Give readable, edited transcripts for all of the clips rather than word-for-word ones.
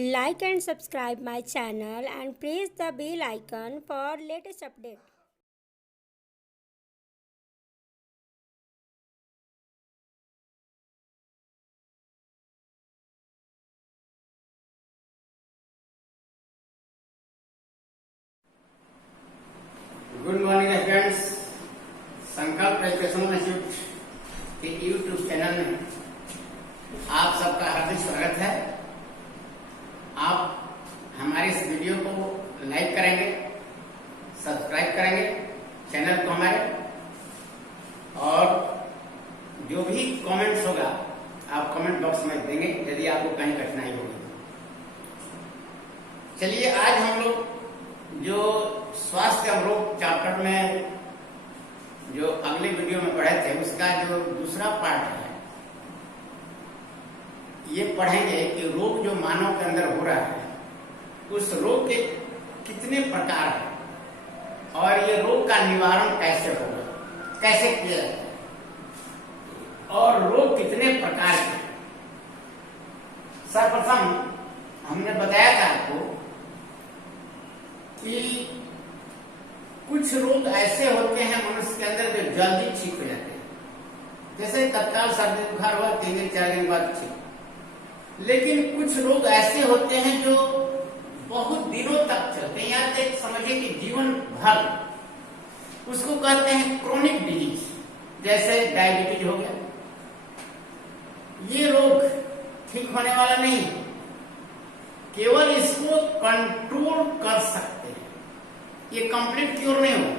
Like and subscribe my channel and press the bell icon for latest update. Good morning friends. संकल्प educational institute के YouTube channel में आप सबका हार्दिक स्वागत है। आप हमारे इस वीडियो को लाइक करेंगे, सब्सक्राइब करेंगे चैनल को हमारे, और जो भी कमेंट्स होगा आप कमेंट बॉक्स में देंगे यदि आपको कहीं कठिनाई होगी। चलिए, आज हम लोग जो स्वास्थ्य रोग चैप्टर में जो अगले वीडियो में पढ़े थे उसका जो दूसरा पार्ट है, ये पढ़ेंगे कि रोग जो मानव के अंदर हो रहा है उस रोग के कितने प्रकार हैं और ये रोग का निवारण कैसे होगा, कैसे किया जाए, और रोग कितने प्रकार के। सर्वप्रथम हमने बताया था आपको कि कुछ रोग ऐसे होते हैं मनुष्य के अंदर जो जल्दी ठीक हो जाते हैं, जैसे तत्काल सर्दी बुखार हुआ 3 दिन 4 दिन बाद ठीक। लेकिन कुछ रोग ऐसे होते हैं जो बहुत दिनों तक चलते हैं, या तक समझिए कि जीवन भर। उसको कहते हैं क्रोनिक डिजीज, जैसे डायबिटीज हो गया। ये रोग ठीक होने वाला नहीं है, केवल इसको कंट्रोल कर सकते हैं। ये कंप्लीट क्योर नहीं हो,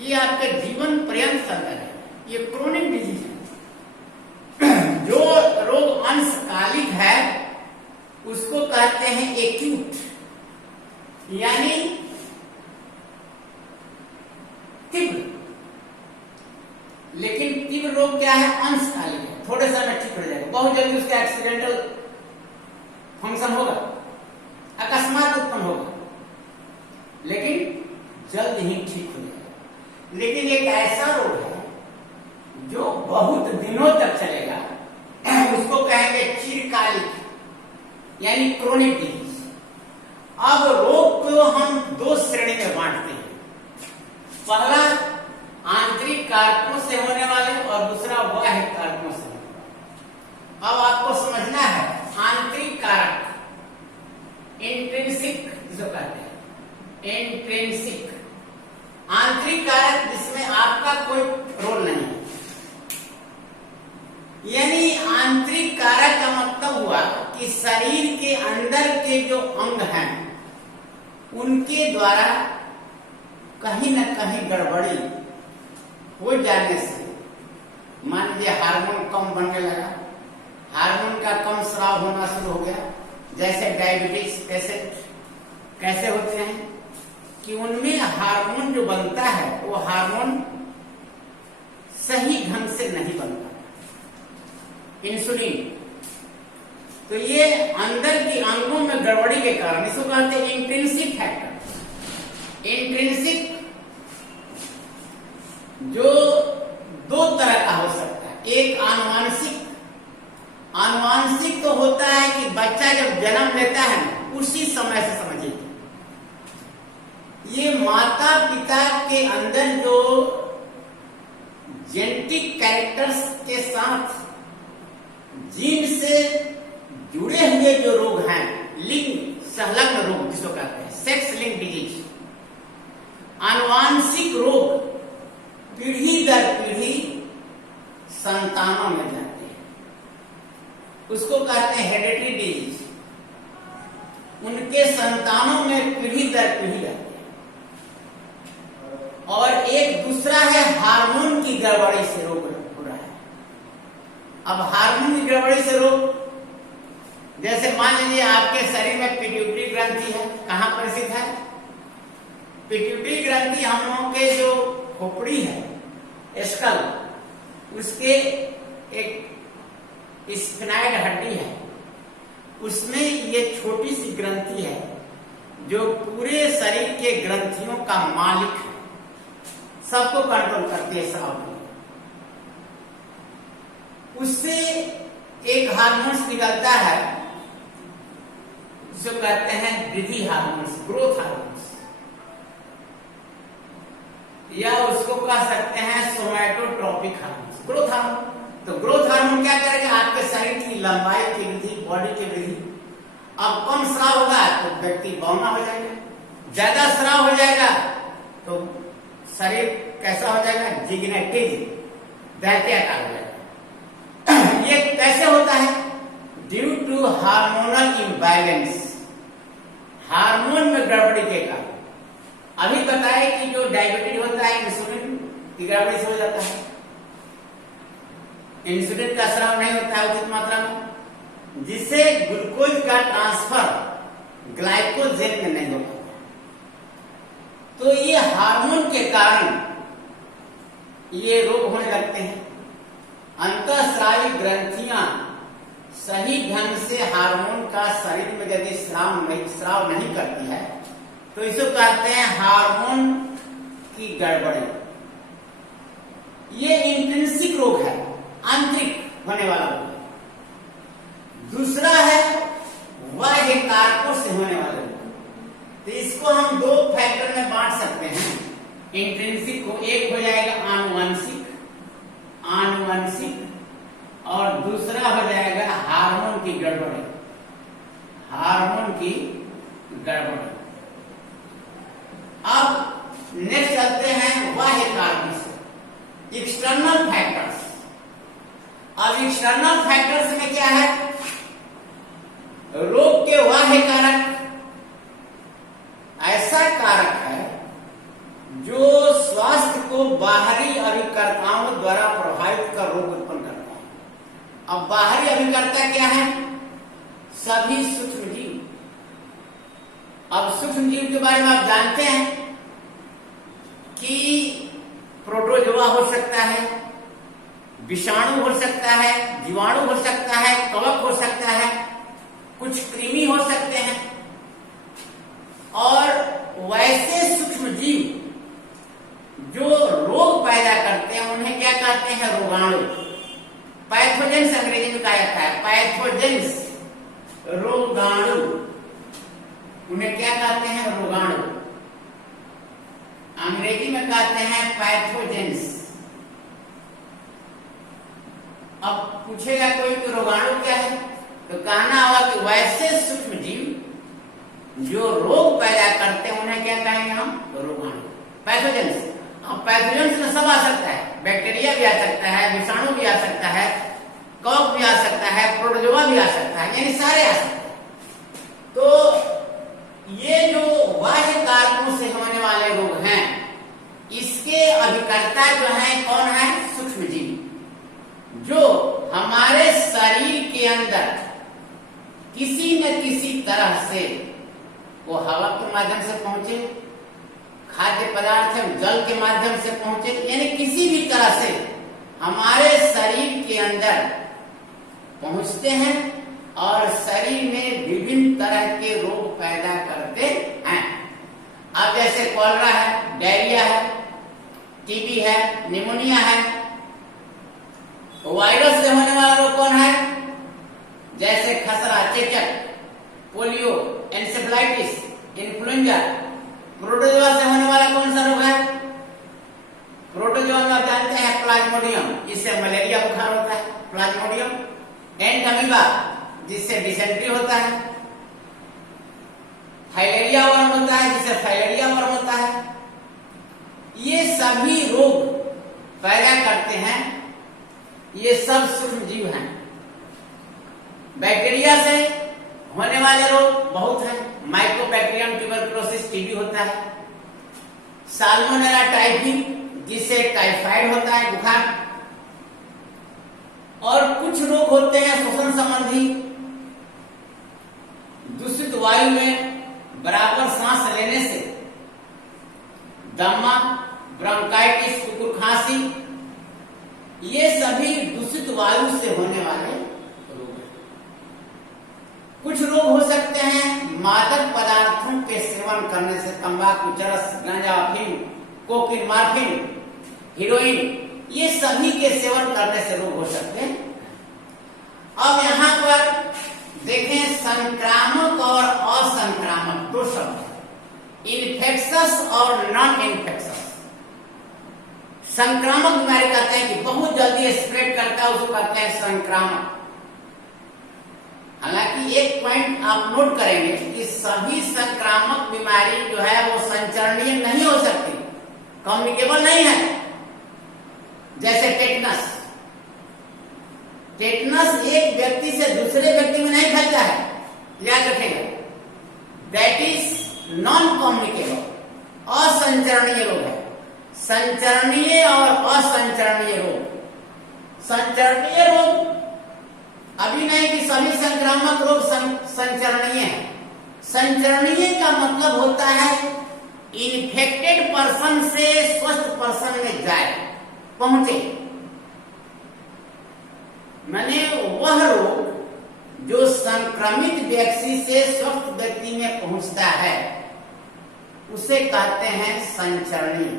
ये आपके जीवन पर्यंत चलता है। ये क्रोनिक डिजीज है। जो रोग अंशकालिक है उसको कहते हैं एक्यूट, यानी तीव्र। लेकिन तीव्र रोग क्या है? अंशकालिक है, थोड़े समय में ठीक हो जाएगा, बहुत जल्दी उसका एक्सीडेंटल फंक्शन होगा, अकस्मात उत्पन्न होगा, लेकिन जल्द ही ठीक हो जाएगा। लेकिन एक ऐसा रोग है जो बहुत दिनों तक चलेगा, उसको कहेंगे चिरकालिक, यानी क्रोनिक डिजीज। अब रोग को हम 2 श्रेणी में बांटते हैं। पहला आंतरिक कारकों से होने वाले और दूसरा बाह्य कारकों से होने वाले। अब आपको समझना है आंतरिक कारक, इंट्रिंसिक जिसको कहते हैं, इंट्रिंसिक आंतरिक कारक जिसमें आपका कोई रोल नहीं है। यानी आंतरिक कारक का मतलब हुआ कि शरीर के अंदर के जो अंग हैं उनके द्वारा कहीं न कहीं गड़बड़ी हो जाने से, मान लीजिए हार्मोन कम बनने लगा, हार्मोन का कम स्राव होना शुरू हो गया। जैसे डायबिटीज पेशेंट कैसे होते हैं कि उनमें हार्मोन जो बनता है वो हार्मोन सही ढंग से नहीं बनता, इंसुलिन। तो ये अंदर की अंगों में गड़बड़ी के कारण इसको कहते हैं इंट्रिंसिक फैक्टर। इंट्रिंसिक जो 2 तरह का हो सकता है। एक आनुवांशिक। आनुवांशिक तो होता है कि बच्चा जब जन्म लेता है उसी समय से समझिए ये माता पिता के अंदर जो जेनेटिक कैरेक्टर्स के साथ जीन से जुड़े हुए जो रोग हैं, लिंग संलग्न रोग जिसको कहते हैं सेक्स लिंक डिजीज, आनुवांशिक रोग पीढ़ी दर पीढ़ी संतानों में जाते हैं, उसको कहते हैं हेरिडिटरी डिजीज। उनके संतानों में पीढ़ी दर पीढ़ी जाते हैं। और एक दूसरा है हार्मोन की गड़बड़ी से रोग हो रहा है। अब हार्मोन की गड़बड़ी से रोग, जैसे मान लीजिए आपके शरीर में पिट्यूटरी ग्रंथि है। कहां पर स्थित है? पिट्यूटरी ग्रंथि हम लोगों के जो खोपड़ी है, स्कल, उसके एक स्फिनाइड हड्डी है, उसमें ये छोटी सी ग्रंथि है जो पूरे शरीर के ग्रंथियों का मालिक है, सबको कंट्रोल करती है साहब। उससे एक हार्मोन्स निकलता है कहते हैं वृद्धि हार्मोन्स, ग्रोथ हार्मोन्स, या उसको कह सकते हैं सोमैटोट्रोपिक हार्मोन्स, ग्रोथ हार्मोन। तो ग्रोथ हार्मोन क्या करेगा? आपके शरीर की लंबाई की वृद्धि, बॉडी की वृद्धि। अब कम स्राव होगा तो व्यक्ति बौना हो जाएगा, ज्यादा स्राव हो जाएगा तो शरीर कैसा हो जाएगा? जिग्नेटिक, दैत्याकार हो जाएगा। ये कैसे होता है? Due to hormonal imbalance, hormone में गड़बड़ी के कारण। अभी बताए कि जो डायबिटीज होता है इंसुलिन की गड़बड़ी से हो जाता है, इंसुलिन का स्राव नहीं होता है उचित मात्रा में, जिससे ग्लूकोज का ट्रांसफर ग्लाइकोजेन में नहीं होता। तो ये हार्मोन के कारण ये रोग होने लगते हैं। अंतःस्रावी ग्रंथियां सही ढंग से हार्मोन का शरीर में यदि स्राव नहीं करती है तो इसको कहते हैं हार्मोन की गड़बड़ी। ये इंट्रिंसिक रोग है, आंतरिक होने वाला रोग है। दूसरा है बाह्य कारकों से होने वाला रोग। तो इसको हम दो फैक्टर में बांट सकते हैं इंट्रिंसिक को। एक हो जाएगा आनुवंशिक, और दूसरा हो जाएगा हार्मोन की गड़बड़ी, हार्मोन की गड़बड़ी। अब नेक्स्ट चलते हैं बाह्य कारणों से, एक्सटर्नल फैक्टर्स। अब एक्सटर्नल फैक्टर्स में क्या है? रोग के बाह्य कारक ऐसा कारक है जो स्वास्थ्य को बाहरी अभिकर्ताओं द्वारा प्रभावित कर रोग उत्पन्न करता है। अब बाहरी अभिकर्ता क्या है? सभी सूक्ष्म जीव। अब सूक्ष्म जीव के बारे में आप जानते हैं कि प्रोटोजोआ हो सकता है, विषाणु हो सकता है, जीवाणु हो सकता है, कवक हो सकता है, कुछ कृमि हो सकते हैं। और वैसे सूक्ष्म जीव जो रोग पैदा करते हैं उन्हें क्या कहते हैं? रोगाणु। पैथोजेंस अंग्रेजी में कहा जाता है, पैथोजेंस, रोगाणु। उन्हें क्या कहते हैं? रोगाणु। अंग्रेजी में कहते हैं पैथोजेंस। अब पूछेगा कोई कि रोगाणु क्या है, तो कहना होगा कि वैसे सूक्ष्म जीव जो रोग पैदा करते हैं उन्हें क्या कहेंगे हम? रोगाणु, पैथोजेंस। अब पैथोजेंस में सब आ सकता है, बैक्टीरिया भी आ सकता है, विषाणु भी आ सकता है, कवक भी आ सकता है, प्रोटोजोआ भी आ सकता है, यानी सारे आ सकते हैं। तो ये जो बाह्य कारकों से होने वाले रोग हैं, इसके अभिकर्ता जो है कौन है? सूक्ष्म जीव, जो हमारे शरीर के अंदर किसी न किसी तरह से, वो हवा के माध्यम से पहुंचे, खाद्य पदार्थ जल के माध्यम से पहुंचे, यानी किसी भी तरह से हमारे शरीर के अंदर पहुंचते हैं और शरीर में विभिन्न तरह के रोग पैदा करते हैं। अब जैसे कॉलरा है, डायरिया है, टीबी है, निमोनिया है। वायरस से होने वाला रोग कौन है? जैसे खसरा, चेचक, पोलियो, एन्सेफेलाइटिस, इन्फ्लुएंजा। प्रोटोजोआ से होने वाला कौन सा रोग है? प्रोटोजोआ में आप जानते हैं प्लाज्मोडियम, इससे मलेरिया बुखार होता है, प्लाज्मोडियम। एंटमीबा, जिससे डिसेंट्री होता है। फाइलेरिया वर्म होता है, जिससे फाइलेरिया वर्म होता है। ये सभी रोग पैदा करते हैं, ये सब सूक्ष्म जीव हैं। बैक्टीरिया से होने वाले रोग बहुत हैं। माइकोबैक्टीरियम ट्यूबरकुलोसिस, टीबी होता है। साल्मोनेला टाइफी, जिससे टाइफाइड होता है, बुखार। और कुछ रोग होते हैं श्वसन संबंधी, दूषित वायु में बराबर सांस लेने से, दमा, ब्रोंकाइटिस, कुकुर खांसी, ये सभी दूषित वायु से होने वाले रोग हैं। कुछ रोग हो सकते हैं मादक पदार्थों के सेवन करने से, तंबाकू, चरस, गांजा, अफीम, कोकीन, मॉर्फिन, हीरोइन, ये सभी के सेवन करने से रोग हो सकते हैं। अब यहाँ पर देखें, संक्रामक और असंक्रामक दो शब्द, इन्फेक्शस और नॉन इन्फेक्शस। संक्रामक बीमारी कहते हैं कि बहुत जल्दी स्प्रेड करता है, उसको कहते हैं संक्रामक। हालांकि एक पॉइंट आप नोट करेंगे कि सभी संक्रामक बीमारी जो है वो संचरणीय नहीं हो सकती, कम्युनिकेबल नहीं है। जैसे टेटनस, टेटनस एक व्यक्ति से दूसरे व्यक्ति में नहीं फैलता है, याद रखेगा। दैट इज नॉन कम्युनिकेबल, असंचरणीय रोग है। संचरणीय और असंचरणीय रोग। संचरणीय रोग अभी नहीं कि सभी संक्रामक रोग संचरणीय है। संचरणीय का मतलब होता है इन्फेक्टेड पर्सन से स्वस्थ पर्सन में जाए, पहुंचे। माने वह रोग जो संक्रमित व्यक्ति से स्वस्थ व्यक्ति में पहुंचता है उसे कहते हैं संचरणीय।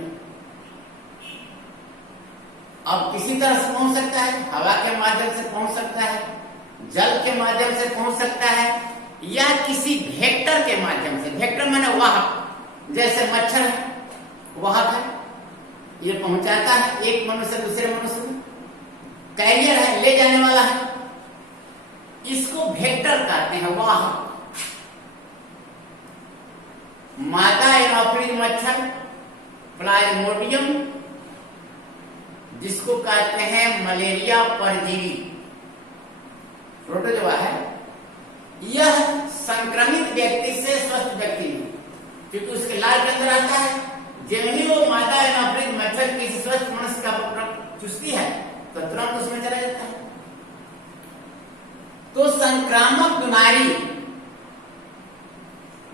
अब किसी तरह से पहुंच सकता है, हवा के माध्यम से पहुंच सकता है, जल के माध्यम से पहुंच सकता है, या किसी वेक्टर के माध्यम से। वेक्टर माने वाहक, जैसे मच्छर है, वाहक है, ये पहुंचाता है एक मनुष्य से दूसरे मनुष्य में। कैरियर है, ले जाने वाला है, इसको वेक्टर कहते हैं, वाहक। मादा एनोफिलिस मच्छर, प्लाज्मोडियम, जिसको कहते हैं मलेरिया परजीवी, प्रोटोजोआ है, यह संक्रमित व्यक्ति से स्वस्थ व्यक्ति में, क्योंकि उसके लाल के अंदर आता है, जब ही वो मादा एनोफिलिस मच्छर किसी स्वस्थ मनुष्य का चुसती है तो तुरंत उसमें चला जाता है। तो संक्रामक बीमारी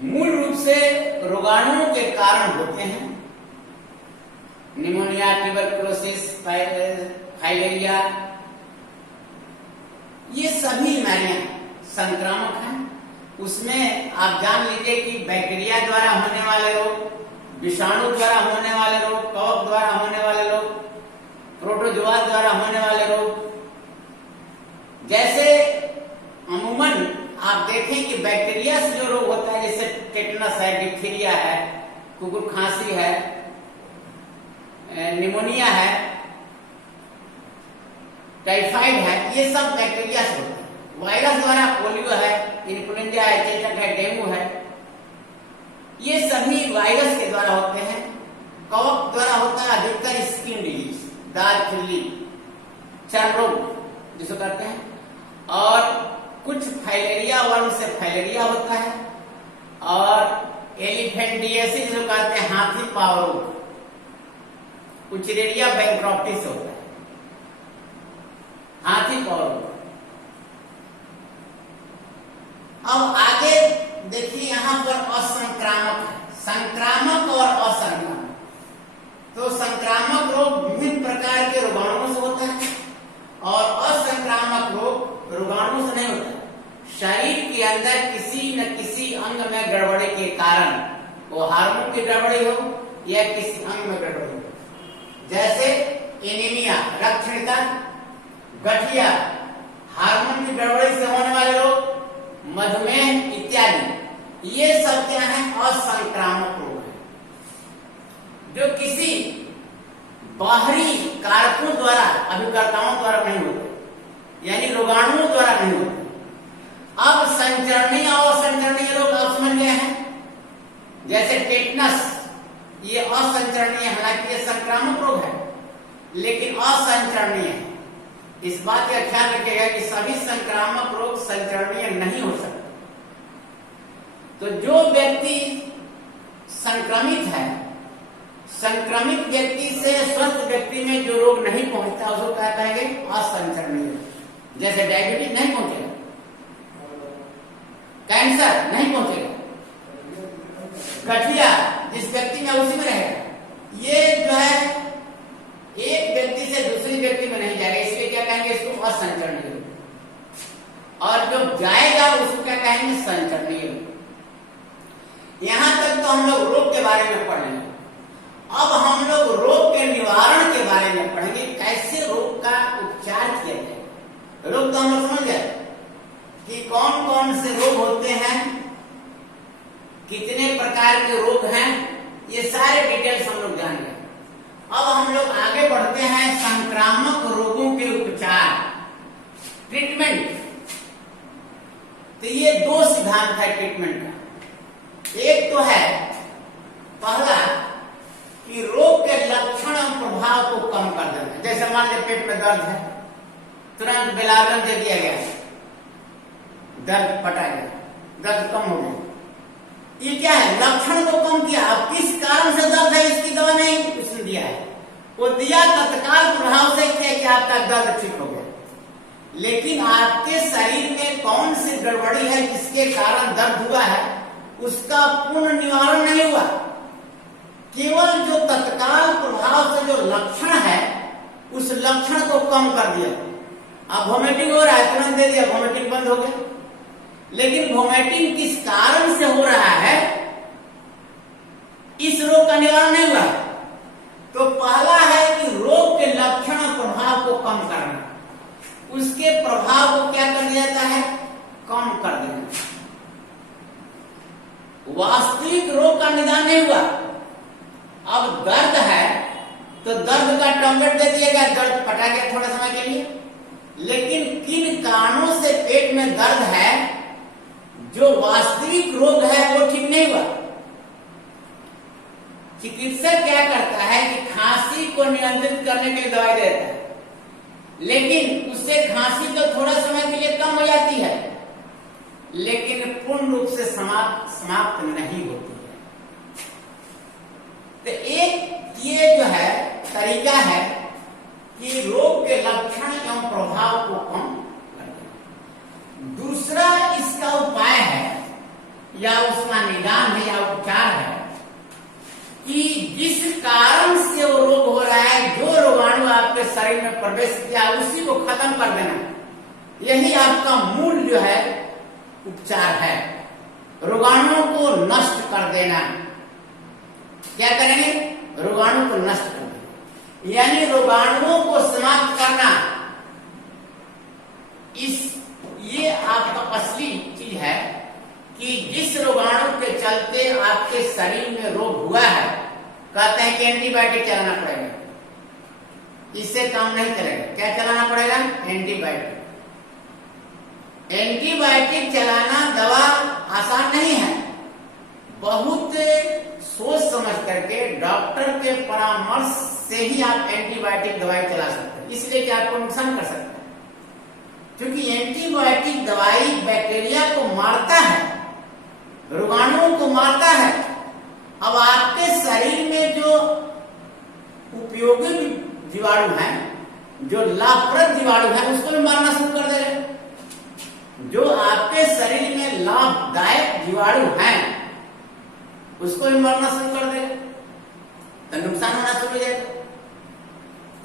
मूल रूप से रोगाणुओं के कारण होते हैं। निमोनिया, ट्यूबरकुलोसिस, फाइलेरिया, ये सभी बीमारियां संक्रामक हैं। उसमें आप जान लीजिए कि बैक्टीरिया द्वारा होने वाले रोग, विषाणु द्वारा होने वाले रोग, कवक द्वारा होने वाले रोग, प्रोटोजोआ द्वारा होने वाले रोग। जैसे अमूमन आप देखें कि बैक्टीरिया से जो रोग होता है, जैसे टेटनस है, डिप्थीरिया है, कुकुर खांसी है, निमोनिया है, टाइफाइड है, ये सब बैक्टीरिया से होता है। वायरस द्वारा पोलियो है, इन्फ्लुएंजा है, चेचक है, डेंगू है, ये सभी वायरस के द्वारा होते हैं। कवक द्वारा होता है अधिकतर स्किन डिजीज, दाल खिल्ली, चर्म रोग जिसको कहते हैं, और कुछ फाइलेरिया वर्म से फाइलेरिया होता है, और एलिफेंटिएसिस जिसको कहते हैं हाथी पांव रोग, उचरेरिया बैंक्रॉप्टिस होता है, हाथी पांव रोग। अब आगे देखिए, यहां पर असंक्रामक है, संक्रामक और असंक्रामक। तो संक्रामक रोग विभिन्न प्रकार के रोगाणुओं से होता है, और असंक्रामक रोग रोगाणुओं से नहीं होता है। शरीर के अंदर किसी न किसी अंग में गड़बड़ी के कारण, वो हार्मोन की गड़बड़ी हो या किसी अंग में गड़बड़ी हो, जैसे एनीमिया, रक्तहीनता, गठिया, हार्मोन की गड़बड़ी से होने वाले रोग, मधुमेह इत्यादि, ये सब क्या है? असंक्रामक रोग है, जो किसी बाहरी कारकों द्वारा, अभिकर्ताओं द्वारा नहीं होते, यानी रोगाणुओं द्वारा नहीं होते। अब संचरणीय और असंचरणीय रोग आप समझ गए हैं। जैसे टेटनस, ये असंचरणीय, हालांकि ये संक्रामक रोग है लेकिन असंचरणीय है। इस बात का ख्याल रखिएगा कि सभी संक्रामक रोग संचरणीय नहीं हो सकते। तो जो व्यक्ति संक्रमित है, संक्रमित व्यक्ति से स्वस्थ व्यक्ति में जो रोग नहीं पहुंचता उसको क्या कहेंगे? असंचरणीय। जैसे डायबिटीज नहीं पहुंचेगा, कैंसर नहीं पहुंचेगा, गठिया जिस व्यक्ति में उसी में रहेगा। ये जो है एक व्यक्ति से दूसरे व्यक्ति में नहीं जाएगा, इसलिए क्या कहेंगे? इसको असंचरणीय। और जो जाएगा उसको क्या कहेंगे? संचरणीय। यहां तक तो हम लोग रोग के बारे में पढ़ लेंगे। अब हम लोग रोग के निवारण के बारे में पढ़ेंगे, कैसे रोग का उपचार किया जाए। रोग तो हम लोग समझ गए, कि कौन कौन से रोग होते हैं, कितने प्रकार के रोग हैं, ये सारे डिटेल्स हम लोग जान गए। अब हम लोग आगे बढ़ते हैं संक्रामक रोगों के उपचार, ट्रीटमेंट। तो ये दो सिद्धांत है ट्रीटमेंट का। एक तो है पहला कि रोग के लक्षण और प्रभाव को कम कर देना। जैसे मान लीजिए पेट में दर्द है, तुरंत बेलागन दे दिया गया, दर्द पटा गया, दर्द कम हो गया। ये क्या है? लक्षण को कम किया। अब किस कारण से दर्द है इसकी दवा नहीं उसने दिया है, वो दिया तत्काल प्रभाव से क्या कि आपका दर्द ठीक हो गया। लेकिन आपके शरीर में कौन सी गड़बड़ी है जिसके कारण दर्द हुआ है, उसका पूर्ण निवारण नहीं हुआ। केवल जो तत्काल प्रभाव से जो लक्षण है उस लक्षण को कम कर दिया। अब वोमिटिंग हो रहा है, तुरंत दे दिया, वोमिटिंग बंद हो गया। लेकिन वोमिटिंग किस कारण से हो रहा है, इस रोग का निवारण नहीं हुआ। तो पहला है कि रोग के लक्षण और प्रभाव को कम करना, उसके प्रभाव को क्या कर दिया जाता है? कम कर देना। वास्तविक रोग का निदान नहीं हुआ। अब दर्द है तो दर्द का टैबलेट दे दिया गया, दर्द पटा गया थोड़ा समय के लिए। लेकिन किन कारणों से पेट में दर्द है, जो वास्तविक रोग है वो ठीक नहीं हुआ। चिकित्सक क्या करता है कि खांसी को नियंत्रित करने के लिए दवाई देता है, लेकिन उससे खांसी तो थोड़ा समय के लिए कम हो जाती है, लेकिन पूर्ण रूप से समाप्त नहीं होती है। तो एक ये जो है तरीका है कि रोग के लक्षण एवं प्रभाव को कम करना। दूसरा इसका उपाय है या उसका निदान है या उपचार है कि जिस कारण से वो रोग हो रहा है, जो रोगाणु आपके शरीर में प्रवेश किया उसी को खत्म कर देना। यही आपका मूल जो है उपचार है, रोगाणुओं को नष्ट कर देना। क्या करेंगे? रोगाणु को नष्ट कर देना, यानी रोगाणुओं को समाप्त करना। ये आपका असली चीज है कि जिस रोगाणु के चलते आपके शरीर में रोग हुआ है, कहते हैं कि एंटीबायोटिक चलाना पड़ेगा, इससे काम नहीं चलेगा। क्या चलाना पड़ेगा? एंटीबायोटिक। एंटीबायोटिक चलाना दवा आसान नहीं है। बहुत सोच समझ करके डॉक्टर के परामर्श से ही आप एंटीबायोटिक दवाई चला सकते हैं, इसलिए कि आपको नुकसान कर सकता है। क्योंकि एंटीबायोटिक दवाई बैक्टीरिया को मारता है, रोगाणुओं को मारता है। अब आपके शरीर में जो उपयोगी जीवाणु हैं, जो लाभप्रद जीवाणु हैं, उसको भी मारना शुरू कर देगा। जो आपके शरीर में लाभदायक जीवाणु हैं, उसको भी मारना शुरू कर देगा, तो नुकसान होना शुरू हो जाएगा।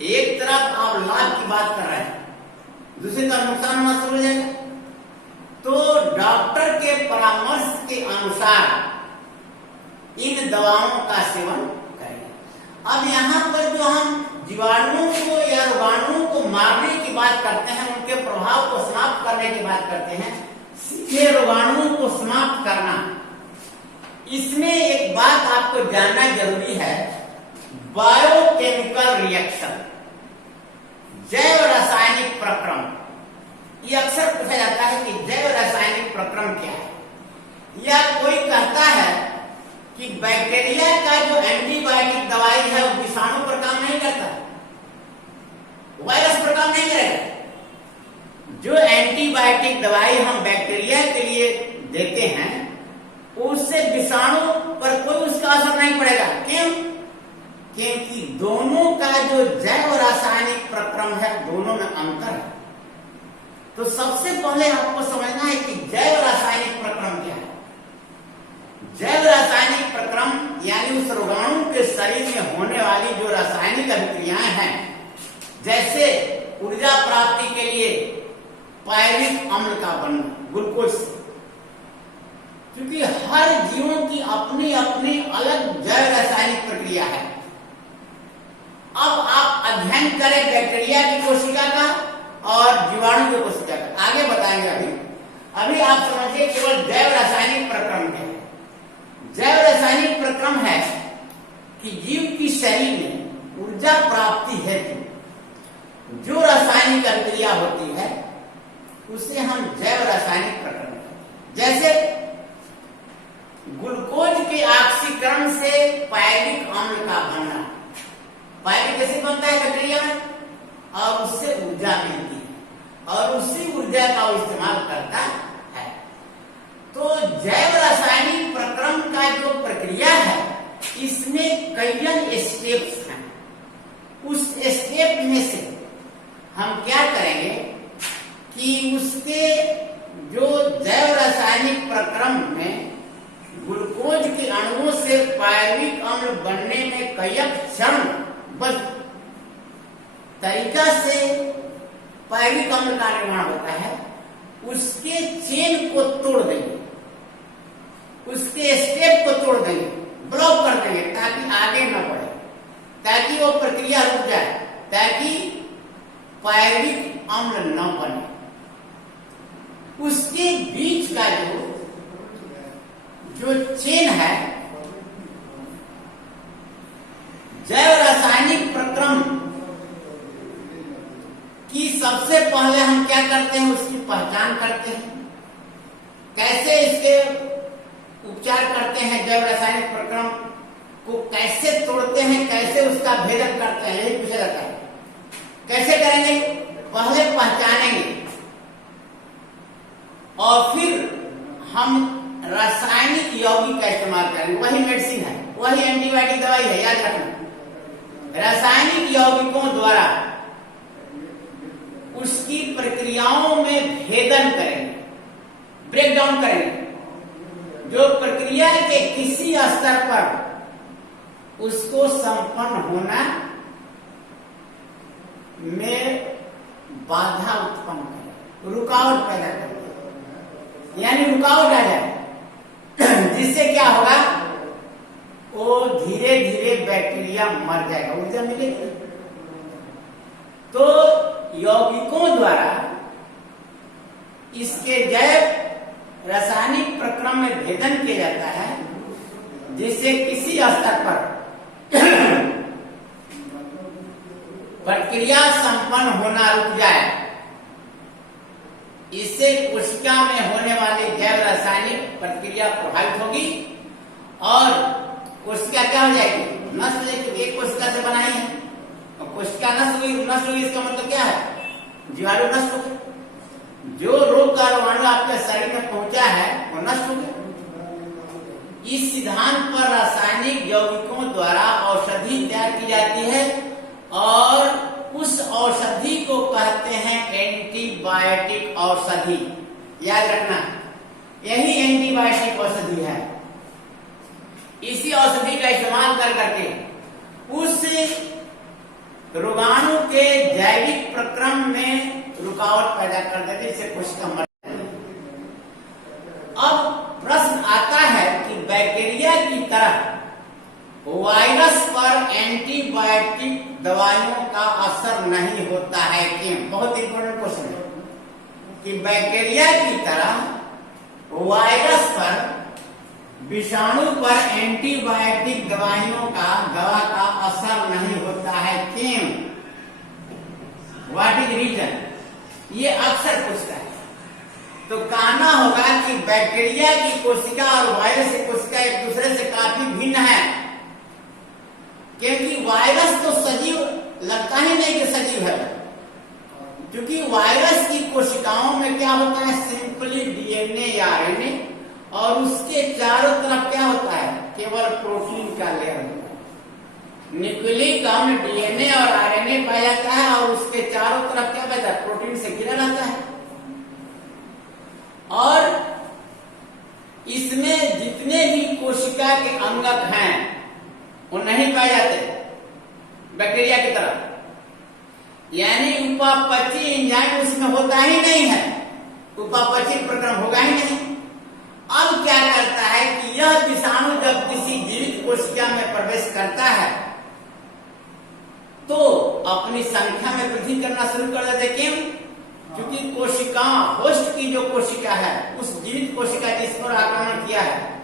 एक तरफ आप लाभ की बात कर रहे हैं, दूसरी तरफ नुकसान होना शुरू हो जाएगा। तो डॉक्टर के परामर्श के अनुसार इन दवाओं का सेवन करें। अब यहाँ पर जो हम जीवाणुओं को या रोगाणुओं को मारने की बात करते हैं, उनके प्रभाव को समाप्त करने की बात करते हैं, सीधे रोगाणुओं को समाप्त करना। इसमें एक बात आपको जानना जरूरी है, बायोकेमिकल रिएक्शन, जैव रासायनिक प्रक्रम। ये अक्सर पूछा जाता है कि जैव रासायनिक प्रक्रम क्या है, या कोई कहता है कि बैक्टीरिया का जो एंटीबायोटिक दवाई है वो विषाणु पर काम नहीं करता, वायरस पर काम नहीं करेगा। जो एंटीबायोटिक दवाई हम बैक्टीरिया के लिए देते हैं, उससे विषाणु पर कोई उसका असर नहीं पड़ेगा। क्यों? क्योंकि दोनों का जो जैव रासायनिक प्रक्रम है, दोनों में अंतर है। तो सबसे पहले आपको समझना है कि जैव रासायनिक प्रक्रम क्या है। जैव रासायनिक प्रक्रम यानी उस रोगाणु के शरीर में होने वाली जो रासायनिक अभिक्रियाएं हैं, जैसे ऊर्जा प्राप्ति के लिए पायरिक अम्ल का बनना, ग्लूकोज से। क्योंकि हर जीवों की अपनी अपनी अलग जैव रासायनिक प्रक्रिया है। अब आप अध्ययन करें बैक्टीरिया की कोशिका का और जीवाणु की कोशिका का, आगे बताएंगे। अभी आप समझिए केवल जैव रासायनिक प्रक्रम क्या है। जैव रासायनिक प्रक्रम है कि जीव की शरीर में ऊर्जा प्राप्ति हेतु जो रासायनिक अभिक्रिया होती है उसे हम जैव रासायनिक प्रक्रम कहते हैं। जैसे ग्लूकोज के ऑक्सीकरण से पायरिक अम्ल का बनना, पायरिक एसिड बनता है बैक्टीरिया में और उससे ऊर्जा मिलती है और उसी ऊर्जा का वो इस्तेमाल करता है। तो जैव रासायनिक प्रक्रम का जो प्रक्रिया है इसमें कई स्टेप्स हैं। उस स्टेप में से हम क्या करेंगे कि उसके जो जैव रासायनिक प्रक्रम में ग्लूकोज के अणुओं से पायरिक अम्ल बनने में कई चरणबद्ध तरीका से पायरिक अम्ल का निर्माण होता है, उसके चेन को तोड़ देंगे, उसके स्टेप को तोड़ देंगे, ब्लॉक कर देंगे ताकि आगे न बढ़े, ताकि वो प्रक्रिया रुक जाए, ताकि पायरिक अम्ल न बने। उसके बीच का जो चेन है जैव रासायनिक प्रक्रम की सबसे पहले हम क्या करते हैं, उसकी पहचान करते हैं, कैसे इसके उपचार करते हैं, जैव रासायनिक प्रक्रम को कैसे तोड़ते हैं, कैसे उसका भेदन करते हैं, यही पूछा जाता है। कैसे करेंगे, पहले पहचानेंगे और फिर हम रासायनिक यौगिक का इस्तेमाल करेंगे। वही मेडिसिन है, वही एंटीबायोटिक दवाई है, याद रखना। रासायनिक यौगिकों द्वारा उसकी प्रक्रियाओं में भेदन करेंगे, ब्रेक डाउन करेंगे। जो प्रक्रिया के किसी स्तर पर उसको संपन्न होना में बाधा उत्पन्न करे, रुकावट पैदा करे, यानी रुकावट आ जाए, जिससे क्या होगा, वो धीरे धीरे बैक्टीरिया मर जाएगा, ऊर्जा मिलेगी। तो यौगिकों द्वारा इसके जैव रासायनिक प्रक्रम में भेदन किया जाता है, जिससे किसी स्तर पर प्रक्रिया संपन्न होना रुक जाए। इससे कोशिका में होने वाली जैव रासायनिक प्रक्रिया प्रभावित होगी और कोशिका क्या हो जाएगी, नष्ट हो जाएगी। एक कोशिका से बनाई है और कोशिका नष्ट हुई, इसका मतलब क्या है, जीवाणु नष्ट हो गए। जो रोग का रोगाणु आपके शरीर में पहुंचा है वो नष्ट हो गया। इस सिद्धांत पर रासायनिक यौगिकों द्वारा औषधि तैयार की जाती है और उस औषधि को कहते हैं एंटीबायोटिक औषधि। याद रखना, यही एंटीबायोटिक औषधि है। इसी औषधि का इस्तेमाल कर करके उस रोगाणु के जैविक प्रक्रम में रुकावट पैदा कर देते, इससे कोशिका मर जाती है। अब प्रश्न आता है कि बैक्टीरिया की तरह वायरस पर एंटीबायोटिक दवाइयों का असर नहीं होता है क्यों? बहुत इंपॉर्टेंट क्वेश्चन है कि बैक्टीरिया की तरह वायरस पर, विषाणु पर एंटीबायोटिक दवाइयों का दवा का असर नहीं होता है क्यों? What is reason? ये अक्सर पूछता है। तो कहना होगा कि बैक्टीरिया की कोशिका और वायरस की कोशिका एक दूसरे से काफी भिन्न है, क्योंकि वायरस तो सजीव लगता ही नहीं कि सजीव है, क्योंकि वायरस की कोशिकाओं में क्या होता है, सिंपली डीएनए या आरएनए, और उसके चारों तरफ क्या होता है, केवल प्रोटीन का लेयर होता है। न्यूक्लिक अम्ल डीएनए और आरएनए पाया जाता है और उसके चारों तरफ क्या पाया जाता है, प्रोटीन से घिरा रहता है। और इसमें जितने भी कोशिका के अंगक हैं वो नहीं पाए जाते बैक्टीरिया की तरह, यानी उपापचय एंजाइम उसमें होता ही नहीं है, उपापचय प्रक्रम होगा ही नहीं। अब क्या करता है कि यह विषाणु जब किसी जीवित कोशिका में प्रवेश करता है तो अपनी संख्या में वृद्धि करना शुरू कर देते। क्यों? क्योंकि कोशिका, होस्ट की जो कोशिका है, उस जीवित कोशिका जिस पर आक्रमण किया है,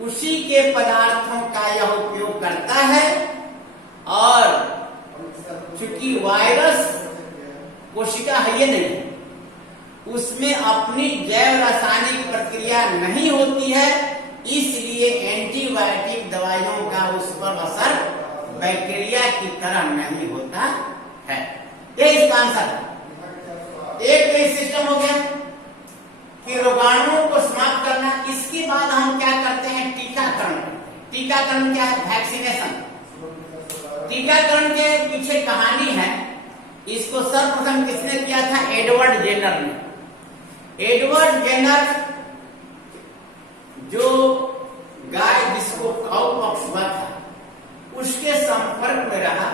उसी के पदार्थों का यह उपयोग करता है। और चूंकि वायरस कोशिका है ये नहीं, उसमें अपनी जैव रासायनिक प्रक्रिया नहीं होती है, इसलिए एंटीबायोटिक दवाइयों का उस पर असर बैक्टीरिया की तरह नहीं होता है। ये इसका आंसर है। एक तो सिस्टम हो गया कि रोगाणुओं को समाप्त करना। इसके बाद हम क्या करते हैं? टीकाकरण। टीकाकरण क्या है? वैक्सीनेशन। टीकाकरण के पीछे कहानी है। इसको सर्वप्रथम किसने किया था? एडवर्ड जेनर ने। एडवर्ड जेनर जो गाय जिसको काउपॉक्स हुआ था, उसके संपर्क में रहा।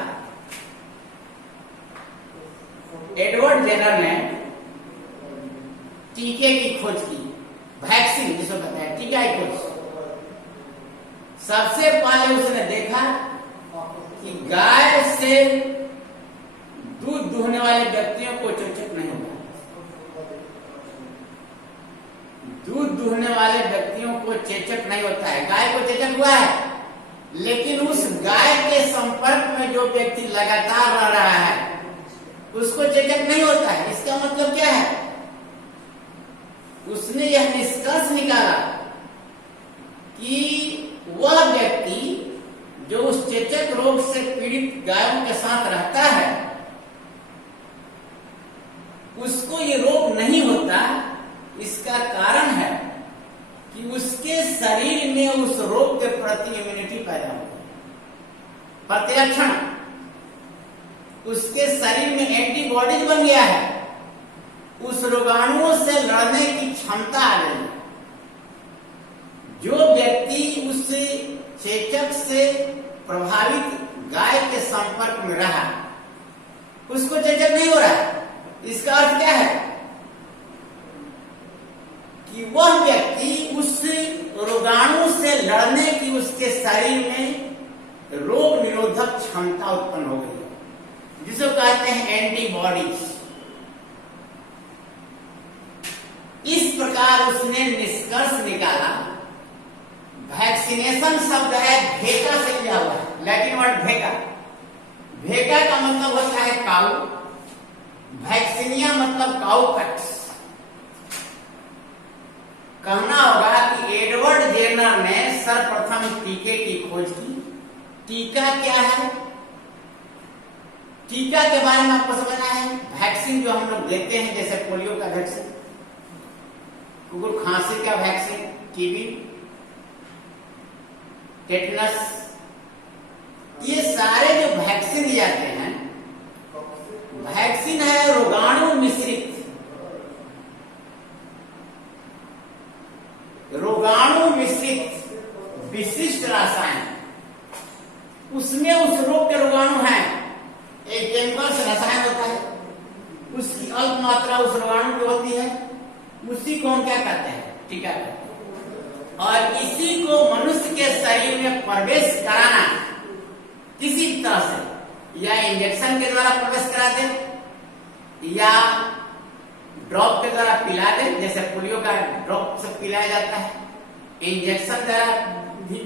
एडवर्ड जेनर ने टीके की खोज की, वैक्सीन जिसको कहते हैं, टीका की खोज। सबसे पहले उसने देखा कि गाय से दूध दूहने वाले व्यक्तियों को चेचक नहीं होता। दूध दूहने वाले व्यक्तियों को चेचक नहीं होता है। गाय को चेचक हुआ है, लेकिन उस गाय के संपर्क में जो व्यक्ति लगातार रह रहा है उसको चेचक नहीं होता है। इसका मतलब क्या है? उसने यह निष्कर्ष निकाला कि वह व्यक्ति जो उस चेचक रोग से पीड़ित गायों के साथ रहता है, उसको ये रोग नहीं होता। इसका कारण है कि उसके शरीर में उस रोग के प्रति इम्यूनिटी पैदा होती है, प्रतिरक्षण। उसके शरीर में एंटीबॉडीज बन गया है, उस रोगाणुओं से लड़ने की क्षमता आ गई है। जो व्यक्ति उस चेचक से प्रभावित गाय के संपर्क में रहा, उसको चेचक नहीं हो रहा है। इसका अर्थ क्या है? कि वह व्यक्ति उस रोगाणु से लड़ने की उसके शरीर में रोग निरोधक क्षमता उत्पन्न हो गई है, जिसको कहते हैं एंटीबॉडीज। इस प्रकार उसने निष्कर्ष निकाला। वैक्सीनेशन शब्द है भेका से लिया हुआ है, लैटिन वर्ड भेका। भेका का मतलब होता है काऊ, वैक्सीनिया मतलब काऊ कट। कहना होगा कि एडवर्ड जेनर ने सर्वप्रथम टीके की खोज की। टीका क्या है? टीका के बारे में आपको समझना है। वैक्सीन जो हम लोग देते हैं, जैसे पोलियो का वैक्सीन, कुकुर खांसी का वैक्सीन, टीबी, टेटनस, ये सारे जो वैक्सीन दिए जाते हैं, वैक्सीन है रोगाणु मिश्रित। रोगाणु मिश्रित विशिष्ट रसायन, उसमें उस रोग के रोगाणु हैं। एक केमिकल से रसायन होता है, उसकी अल्प मात्रा उस रोगाणु की होती है, उसी को हम क्या कहते हैं? टीका कहते हैं। और इसी को मनुष्य के शरीर में प्रवेश कराना किसी तरह से, या इंजेक्शन के द्वारा प्रवेश करा दे या ड्रॉप के द्वारा पिला दे, जैसे पोलियो का ड्रॉप से पिलाया जाता है, इंजेक्शन द्वारा भी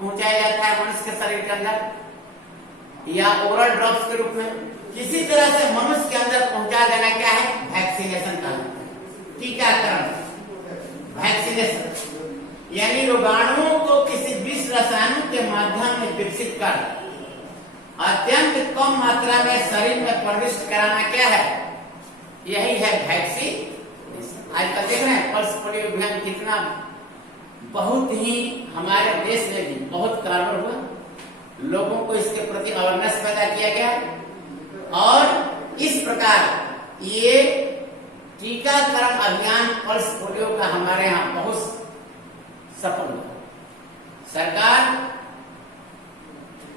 पहुंचाया जाता है मनुष्य के शरीर के अंदर, या ओरल ड्रॉप्स के रूप में। किसी तरह से मनुष्य के अंदर पहुंचा देना क्या है? वैक्सीनेशन का टीकाकरण, वैक्सीनेशन। यानी रोगाणुओं को किसी विष रसायनों के माध्यम में विकसित कर अत्यंत कम मात्रा में शरीर में प्रविष्ट कराना क्या है? यही है वैक्सीन। आजकल देख रहे हैं पल्स पोलियो अभियान कितना बहुत ही हमारे देश में भी बहुत कारगर हुआ। लोगों को इसके प्रति अवेयरनेस पैदा किया गया और इस प्रकार ये टीकाकरण अभियान पल्स पोलियो का हमारे यहाँ बहुत सफल हुआ। सरकार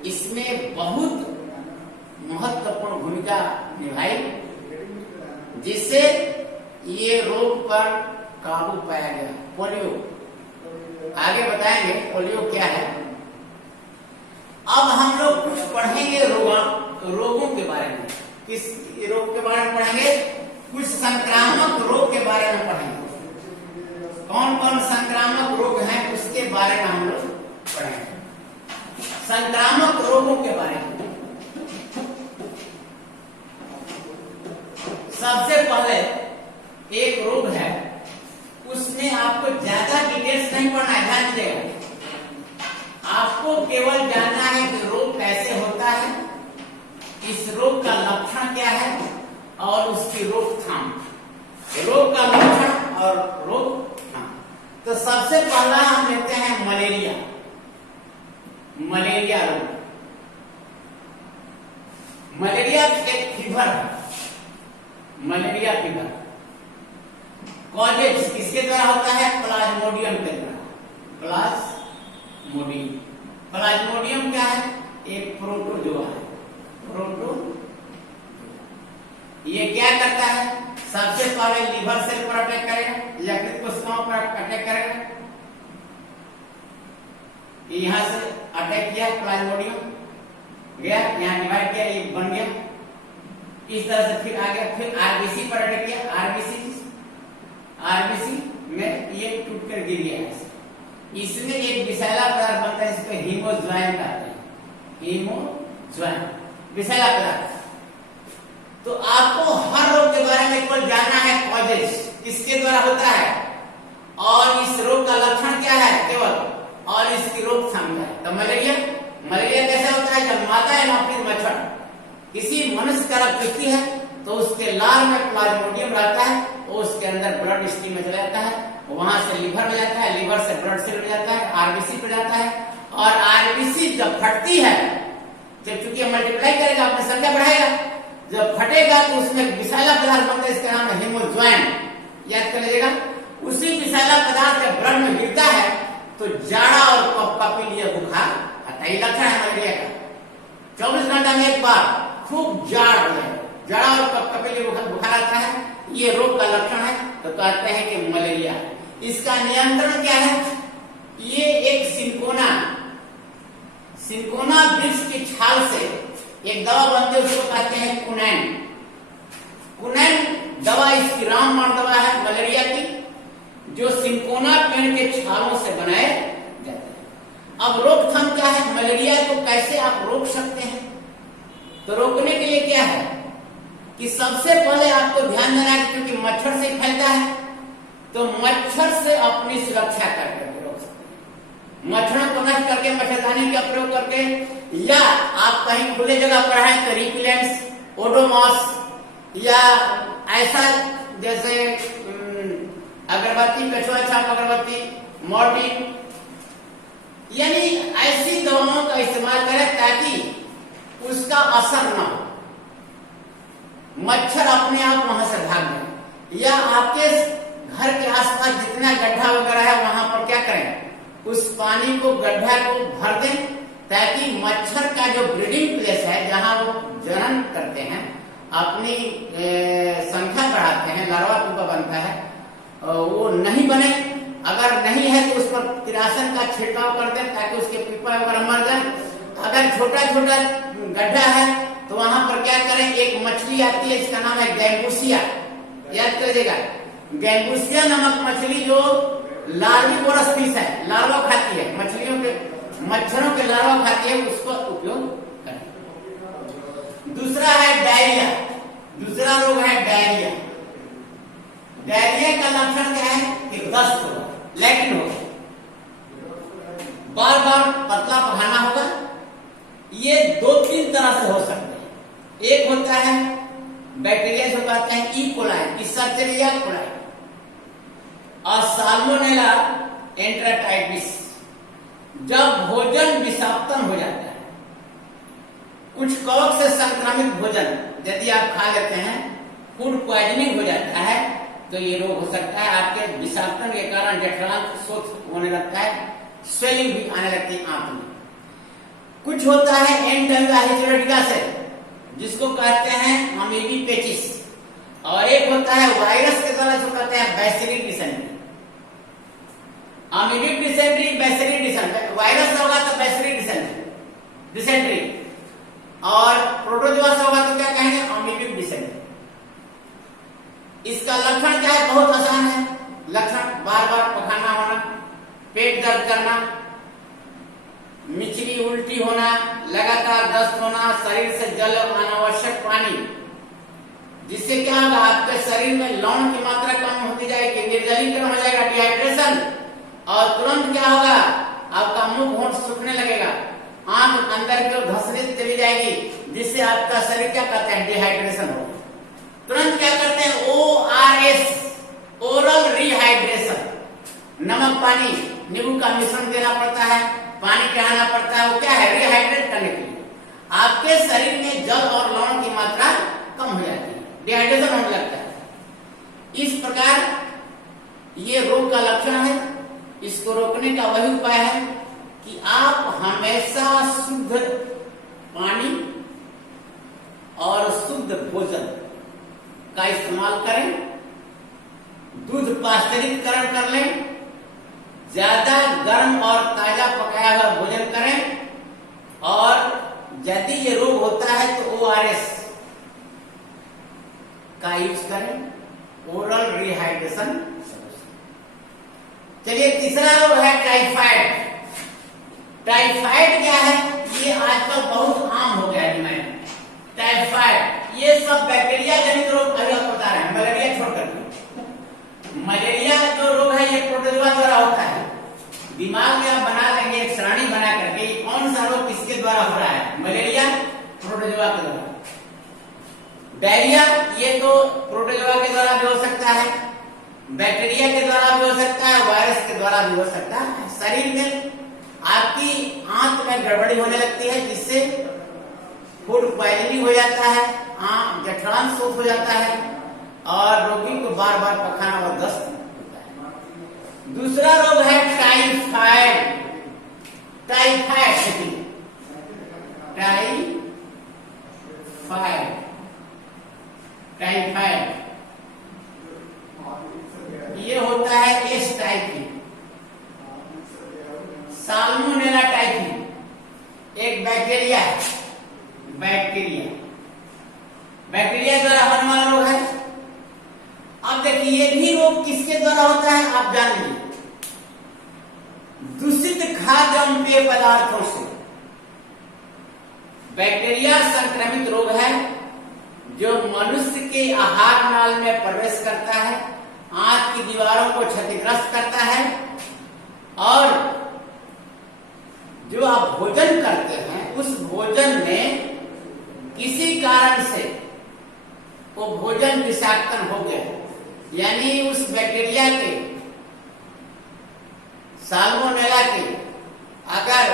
इसमें बहुत महत्वपूर्ण भूमिका निभाई, जिससे ये रोग पर काबू पाया गया। पोलियो आगे बताएंगे पोलियो क्या है। अब हम लोग कुछ पढ़ेंगे रोगों के बारे में। किस रोग के बारे में पढ़ेंगे? कुछ संक्रामक रोग के बारे में पढ़ेंगे। कौन कौन संक्रामक रोग हैं उसके बारे में हम लोग पढ़ेंगे। संक्रामक रोगों के बारे में सबसे पहले एक रोग है, उसमें आपको ज्यादा डिटेल्स नहीं पढ़ना है, ध्यान दीजिएगा। आपको केवल जानना है कि रोग कैसे होता है, इस रोग का लक्षण क्या है और उसकी रोकथाम। रोग का लक्षण और रोकथाम। तो सबसे पहला हम लेते हैं मलेरिया। मलेरिया रोग, मलेरिया एक फीवर है। मलेरिया फीवर कॉजेज किसके द्वारा होता है? प्लाज्मोडियम के द्वारा। प्लाज्मोडियम, प्लाज्मोडियम क्या है? एक प्रोटोजोआ है। प्रोटो, ये क्या करता है? सबसे पहले लीवर सेल पर अटैक करेगा, यकृत कोशिकाओं पर अटैक करेगा। यहां से अटैक किया, प्लाज्मोडियम गया, यहां डिवाइड किया, एक बन गया, इस तरह से फिर आ गया, फिर आरबीसी पर अटैक किया, आरबीसी में ये टूट कर गिर गया। इसमें एक विषैला पदार्थ बनता है, इसको हीमोज्वाइन कहते हैं। हीमोज्वाइन विषैला पदार्थ। तो आपको हर रोग के बारे में केवल जानना है कॉजेज किसके द्वारा होता है और इस रोग का लक्षण क्या है केवल, और इसकी रोकथाम क्या है। तो मलेरिया, मलेरिया कैसे होता है? जब मादा एनोफिलिस मच्छर किसी मनुष्य का रक्त पीती है तो उसके लार में प्लाज्मोडियम रहता है, वो उसके अंदर ब्लड स्ट्रीम में चला जाता है, वहां से लिवर में जाता है, लिवर से ब्लड सेल में जाता है, आरबीसी पे जाता है, और आरबीसी जब फटती है, जब चूंकि मल्टीप्लाई करेगा अपनी संख्या बढ़ाएगा, जब फटेगा तो उसमें विषैला पदार्थ बनता है, इसका नाम है हीमोज्वाइन। याद कर लीजिएगा। उसी विषैला पदार्थ जब ब्लड में गिरता है तो जाड़ा और कफकफी बुखार आता है। लक्षण है मलेरिया का। 24 घंटा में एक बार खूब जाड़ हो जाए, जाड़ा और कफकफी बुखार आता है, ये रोग का लक्षण है। तो कहते हैं कि मलेरिया। इसका नियंत्रण क्या है? ये एक सिंकोना वृक्ष की छाल से एक दवा बनती है, उसको कहते हैं कुनैन। कुनैन दवा इसकी रामबाण दवा है मलेरिया की, जो सिंकोना पेड़ के छालों से बनाए जाते हैं। अब रोकथाम क्या है? मलेरिया को कैसे आप रोक सकते हैं? तो रोकने के लिए क्या है कि सबसे पहले आपको ध्यान देना है, क्योंकि मच्छर से फैलता है, तो मच्छर से अपनी सुरक्षा करके रोक सकते हैं। मच्छरों को नष्ट करके, मच्छरदानी का प्रयोग करके, या आप कहीं खुले जगह पर हैं तो रिपेलेंट्स, ओडोमॉस, या ऐसा जैसे अगरबत्ती, कछुआ छाप अगरबत्ती, मॉर्टिन, यानी ऐसी दवाओं का इस्तेमाल करें ताकि उसका असर न हो, मच्छर अपने आप वहां से भाग जाए। या आपके घर के आसपास जितना गड्ढा वगैरह है वहां पर क्या करें, उस पानी को, गड्ढा को भर दें, ताकि मच्छर का जो ब्रीडिंग प्लेस है, जहां वो जनन करते हैं, अपनी संख्या बढ़ाते हैं, लार्वा पुपा बनता है, वो नहीं बने। अगर नहीं है तो उस पर किरासन का छिड़काव कर दें ताकि उसके पीपा वगैरह मर जाए। अगर छोटा छोटा गड्ढा है तो वहां पर क्या करें, एक मछली आती है, इसका नाम है गैंबुसिया। याद करिएगा, गैंबुसिया नामक मछली जो लार्विवोरस फिश है, लार्वा खाती है, मछलियों के, मच्छरों के लार्वा खाती है, उसको उपयोग करें। दूसरा है डायरिया। दूसरा रोग है डायरिया। डायरिया का लक्षण क्या है कि दस्त होगा, लैट्रिन होगा, बार बार पतला पखाना होगा। ये 2-3 तरह से हो सकते हैं। एक होता है बैक्टीरिया जो कहते हैं ई कोलाई, सर्चेरिया कोलाई, और साल्मोनेला एंटेराइटिस। जब भोजन विषाक्तन हो जाता है, कुछ कवक से संक्रमित भोजन यदि आप खा लेते हैं, फूड पॉइजनिंग हो जाता है, तो ये रोग हो सकता है। आपके विषाक्तन के कारण जठरांत शोथ होने लगता है, स्वेलिंग भी आने लगती है आंख में। कुछ होता है एंडमिया हिस्टोरिटिका से, जिसको कहते हैं अमीबी पेचिस, और एक होता है वायरस के द्वारा जो कहते हैं bacillary dysentery. Amoebic dysentery, bacillary dysentery, virus होगा तो बैसिलिक डिसेंट्री, और प्रोटोजोआ से होगा तो क्या कहेंगे, अमीबिक डिसेंट्री। इसका लक्षण क्या है? बहुत आसान है। लक्षण बार बार पखाना होना, पेट दर्द करना, मिचली उल्टी होना, लगातार दस्त होना, शरीर से जल और अनावश्यक पानी, जिससे क्या होगा? आपके शरीर में लवण की मात्रा कम होती जाएगी, निर्जलीकरण हो जाएगा, डिहाइड्रेशन, और तुरंत क्या होगा? आपका मुंह होंठ सूखने लगेगा, आंख अंदर की ओर धंसने चली जाएगी, जिससे आपका शरीर क्या करता है? डिहाइड्रेशन होगा। तुरंत क्या करते हैं? ORS, ओरल रिहाइड्रेशन, नमक पानी नींबू का मिश्रण देना पड़ता है, पानी पिलाना पड़ता है। वो क्या है? रिहाइड्रेट करने के लिए। आपके शरीर में जल और लवण की मात्रा कम हो जाती है, डिहाइड्रेशन होने लगता है। इस प्रकार ये रोग का लक्षण है। इसको रोकने का वही उपाय है कि आप हमेशा शुद्ध पानी और शुद्ध भोजन का इस्तेमाल करें, दूध पाश्चरीकरण कर लें, ज्यादा गर्म और ताजा पकाया हुआ भोजन करें, और यदि ये रोग होता है तो ORS का यूज करें, ओरल रिहाइड्रेशन। चलिए, तीसरा रोग है टाइफाइड। टाइफाइड क्या है? ये आजकल बहुत आम हो गया है डिमांड। टाइफाइड ये सब बैक्टीरिया जनित रोग अभी आप बता रहे हैं, मलेरिया छोड़कर। मलेरिया जो रोग है ये प्रोटोजोआ द्वारा होता है। दिमाग में आप बना लेंगे एक श्रेणी बना करके, कौन सा रोग किसके द्वारा हो रहा है? मलेरिया प्रोटोजोआ के द्वारा। डायरिया ये तो प्रोटोजोआ के द्वारा भी हो सकता है, बैक्टीरिया के द्वारा भी हो सकता है, वायरस के द्वारा भी हो सकता है। शरीर में आपकी आंत में गड़बड़ी होने लगती है, जिससे फूड पॉइजनिंग हो जाता है, आंत जठरांश हो जाता है, और रोगी को बार बार पखाना और दस्त होता है। दूसरा रोग है टाइफाइड। टाइफाइड टाइफाइड ये होता है एस टाइफी, साल्मोनेला टाइफी एक बैक्टीरिया है। बैक्टीरिया द्वारा होने वाला रोग है। अब देखिए, ये भी रोग किसके द्वारा होता है? आप जान लीजिए, दूषित खाद्य एवं पेय पदार्थों से। बैक्टीरिया संक्रमित रोग है जो मनुष्य के आहार नाल में प्रवेश करता है, आंत की दीवारों को क्षतिग्रस्त करता है, और जो आप भोजन करते हैं उस भोजन में किसी कारण से वो भोजन विषाक्तन हो गया, यानी उस बैक्टीरिया के, साल्मोनेला के अगर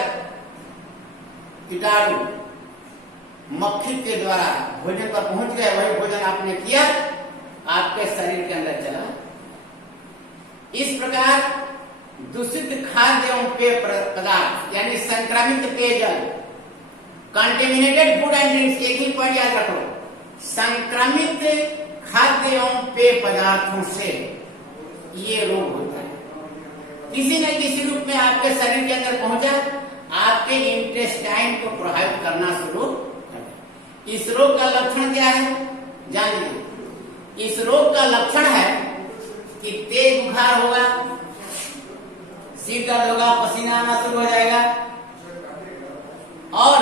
कीटाणु मक्खी के द्वारा भोजन पर पहुंच गए, वही भोजन आपने किया, आपके शरीर के अंदर चला। इस प्रकार दूषित खाद्य एवं पेय पदार्थ यानी संक्रमित पेयजल, कंटेमिनेटेड फूड एंड ड्रिंक्स, एक ही पॉइंट याद रखो, संक्रमित खाद्य एवं पेय पदार्थों से ये रोग होता है। किसी न किसी रूप में आपके शरीर के अंदर पहुंचा, आपके इंटेस्टाइन को प्रभावित करना शुरू कर। इस रोग का लक्षण क्या है? जान लीजिए, इस रोग का लक्षण है कि तेज बुखार होगा, सिर दर्द होगा, पसीना आना शुरू हो जाएगा, और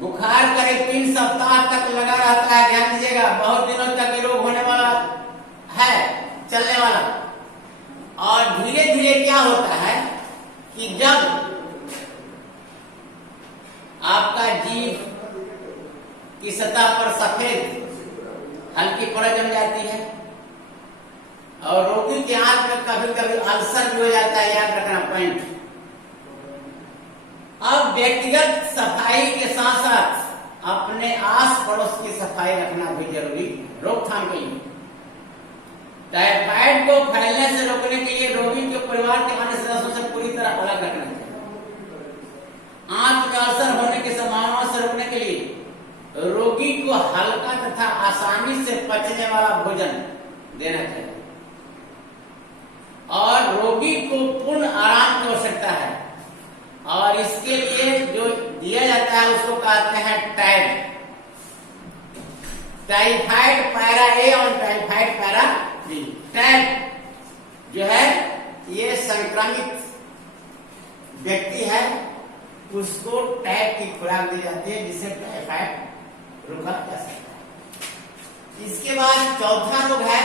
बुखार करीब 3 सप्ताह तक लगा रहता है। ध्यान दीजिएगा, बहुत दिनों तक ये रोग होने वाला है, चलने वाला। और धीरे धीरे क्या होता है कि जब आपका जीभ की सतह पर सफेद हल्की परत जम जाती है, और रोगी के आंत में कभी कभी अल्सर भी हो जाता है, याद रखना पॉइंट। अब व्यक्तिगत सफाई के साथ साथ अपने आस पड़ोस की सफाई रखना भी जरूरी है रोकथाम के लिए। टाइफाइड को फैलने से रोकने के लिए रोगी के परिवार के अन्य सदस्यों से पूरी तरह अलग रखना चाहिए। आंत में अल्सर होने की संभावना से रोकने के लिए रोगी को हल्का तथा आसानी से पचने वाला भोजन देना चाहिए, और रोगी को पूर्ण आराम की आवश्यकता है, और इसके लिए जो दिया जाता है उसको कहते हैं टैब। टाइफाइड पैरा ए और टाइफाइड पैरा बी। टाइप जो है ये संक्रमित व्यक्ति है, उसको टाइप की खुराक दी जाती है जिससे टाइफाइड रोका जा सकता है। इसके बाद चौथा रोग है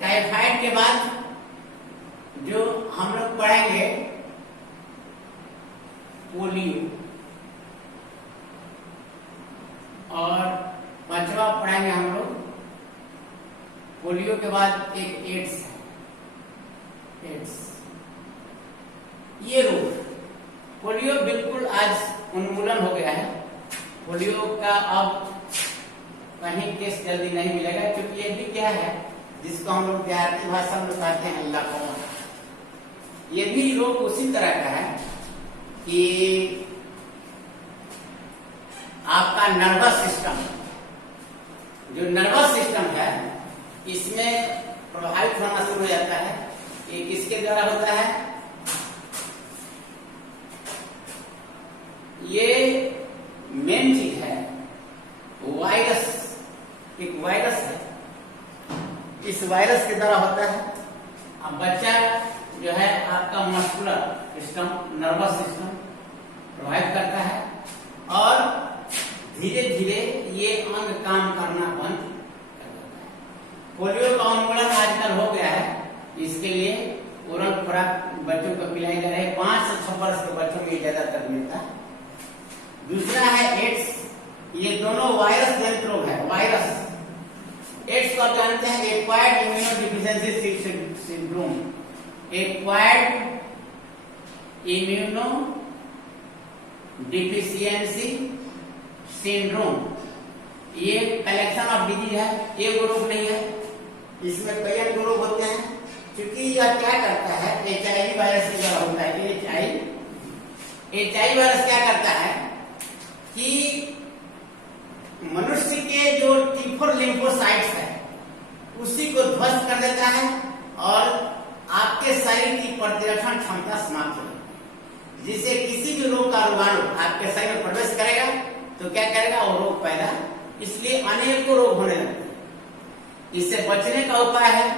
टाइफाइड के बाद जो हम लोग पढ़ेंगे पोलियो, और पांचवा पढ़ेंगे हम लोग पोलियो के बाद एक एड्स है। एड्स ये रोग, पोलियो बिल्कुल आज उन्मूलन हो गया है। पोलियो का अब कहीं केस जल्दी नहीं मिलेगा, क्योंकि ये भी क्या है जिसको हम लोग देहाती भाषा में कहते हैं अल्लाह कौन। ये भी रोग उसी तरह का है कि आपका नर्वस सिस्टम, जो नर्वस सिस्टम है इसमें प्रभावित होना शुरू हो जाता है। ये किसके द्वारा होता है? ये मेन चीज है वायरस, एक वायरस है, इस वायरस के द्वारा होता है। अब बच्चा जो है आपका मस्कुलर सिस्टम, नर्वस सिस्टम प्रभावित करता है और धीरे धीरे ये अंग काम करना बंद कर देता है। पोलियो का उन्मूलन आजकल हो गया है, इसके लिए ओरल खुराक बच्चों को पिलाई जा रही है। 5 से 6 वर्ष के बच्चों में ज्यादातर मिलता है। दूसरा है एड्स, ये दोनों वायरस जनित रोग है। वायरस एड्स को आप जानते हैं acquired immunodeficiency syndrome, acquired immunodeficiency syndrome. ये कलेक्शन ऑफ डिजीज है, एक रोग नहीं है, इसमें कई रोग होते हैं। क्योंकि यह क्या करता है, HIV वायरस की तरह होता है। HIV वायरस क्या करता है कि मनुष्य के जो T4 लिम्फोसाइट्स है उसी को ध्वस्त कर देता है और आपके शरीर की प्रतिरक्षण क्षमता समाप्त हो जाती है, जिससे किसी भी रोग का रोगाणु आपके शरीर में प्रवेश करेगा तो क्या करेगा, वो रोग पैदा, इसलिए अनेकों रोग होने लगते हैं। इससे बचने का उपाय है,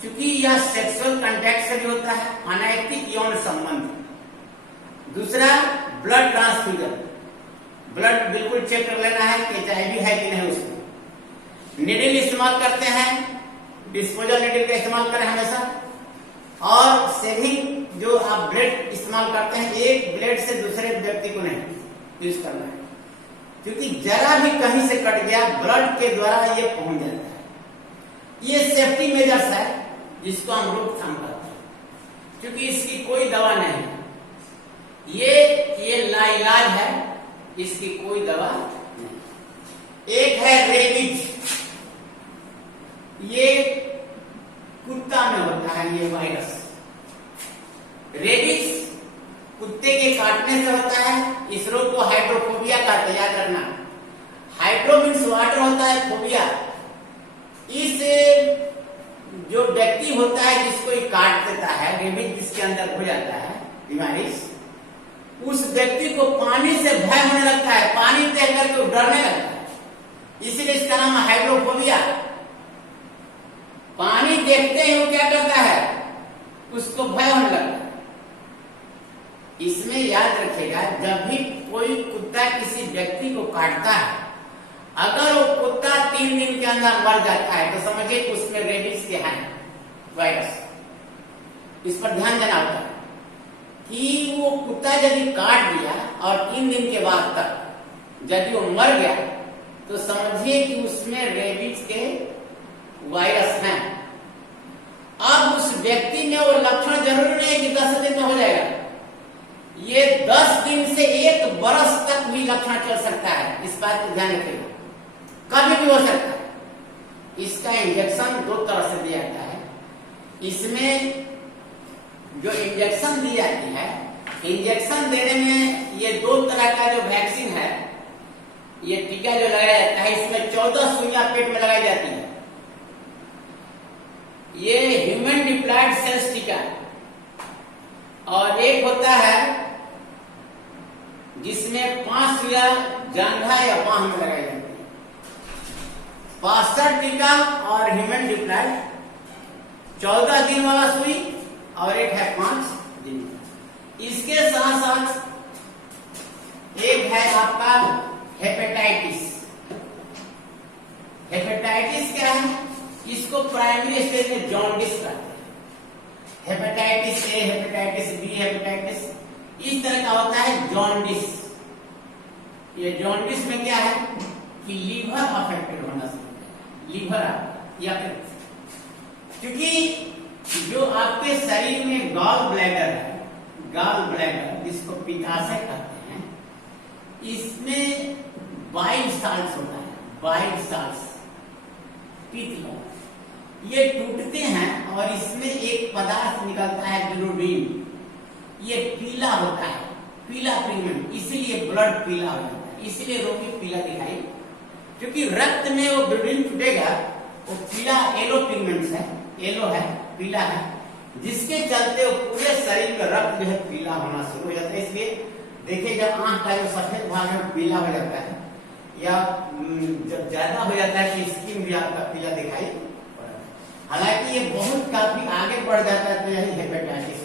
क्योंकि यह सेक्सुअल कांटेक्ट से भी होता है, अनैतिक यौन संबंध। दूसरा ब्लड ट्रांसफ्यूजन, ब्लड बिल्कुल चेक कर लेना है कि HIV है कि नहीं उसमें। निडिल इस्तेमाल करते हैं, डिस्पोजल निडिल का इस्तेमाल करें हमेशा। और सेविंग जो आप ब्लेड इस्तेमाल करते हैं, एक ब्लेड से दूसरे व्यक्ति को नहीं यूज करना है, क्योंकि जरा भी कहीं से कट गया ब्लड के द्वारा ये पहुंच जाता है। ये सेफ्टी मेजर्स है जिसको हम रोकथाम करते हैं, क्योंकि इसकी कोई दवा नहीं है। ये लाइलाज है, इसकी कोई दवा नहीं। एक है रेबीज, ये कुत्ता में होता है। ये वायरस रेबीज कुत्ते के काटने से होता है। इस रोग को हाइड्रोफोबिया कहते हैं, याद रखना। हाइड्रो मीन्स वाटर होता है, फोबिया इस जो व्यक्ति होता है जिसको ये काट देता है, रेबीज जिसके अंदर हो जाता है बीमारी, उस व्यक्ति को पानी से भय होने लगता है, पानी देख करके वो डरने लगता है, इसीलिए इसका नाम है हाइड्रोफोबिया। पानी देखते ही वो क्या करता है, उसको भय होने लगता है। इसमें याद रखिएगा, जब भी कोई कुत्ता किसी व्यक्ति को काटता है, अगर वो कुत्ता 3 दिन के अंदर मर जाता है तो समझिए उसमें रेबीज के है वायरस। इस पर ध्यान देना होता है कि वो कुत्ता यदि काट दिया और 3 दिन के बाद तक यदि वो मर गया तो समझिए कि उसमें रेबीज के वायरस हैं। अब उस व्यक्ति में वो लक्षण जरूरी नहीं है कि 10 दिन में हो जाएगा, ये 10 दिन से 1 बरस तक भी लक्षण चल सकता है। इस बात को ध्यान रखिएगा, कभी भी हो सकता है। इसका इंजेक्शन 2 तरह से दिया जाता है। इसमें जो इंजेक्शन दी जाती है, इंजेक्शन देने में ये 2 तरह का जो वैक्सीन है, ये टीका जो लगाया जाता है, इसमें 14 सुइयां पेट में लगाई जाती है। ये ह्यूमन डिप्लॉयड सेल्स टीका, और एक होता है जिसमें 5 सुइयां जांघा या बांह में लगाई जाती है। 62 टीका और ह्यूमन डिप्लॉयड, 14 दिन वाला सुई और एक है 5 दिन। इसके साथ साथ एक है आपका हेपेटाइटिस। हेपेटाइटिस क्या है? इसको प्राइमरी स्टेज में जॉन्डिस कहते हैं। Hepatitis A, hepatitis B, hepatitis इस तरह का होता है जॉन्डिस। ये जॉन्डिस में क्या है कि लीवर अफेक्टेड होना शुरू, लीवर या फिर क्योंकि जो आपके शरीर में गॉल ब्लैडर है, गॉल ब्लैडर जिसको पित्ताशय कहते हैं, इसमें बाइल साल्ट होता है, बाइल साल्ट पित्त, ये टूटते हैं और इसमें एक पदार्थ निकलता है बिलिरुबिन। ये पीला होता है, पीला पिगमेंट, इसीलिए ब्लड पीला हो जाता है, इसीलिए रोगी पीला दिखाई, क्योंकि रक्त में वो बिलिरुबिन टूटेगा, वो पीला येलो पिगमेंट है, येलो है, पीला है, जिसके चलते वो पूरे शरीर का रक्त जो है पीला होना शुरू हो जाता है। इसलिए देखिए जब आंख का जो सफेद भाग है पीला हो जाता है, या जब ज्यादा हो जाता है कि स्किन भी आपका पीला दिखाई पड़ता है। हालांकि ये बहुत काफी आगे बढ़ जाता है तो यही हेपेटाइटिस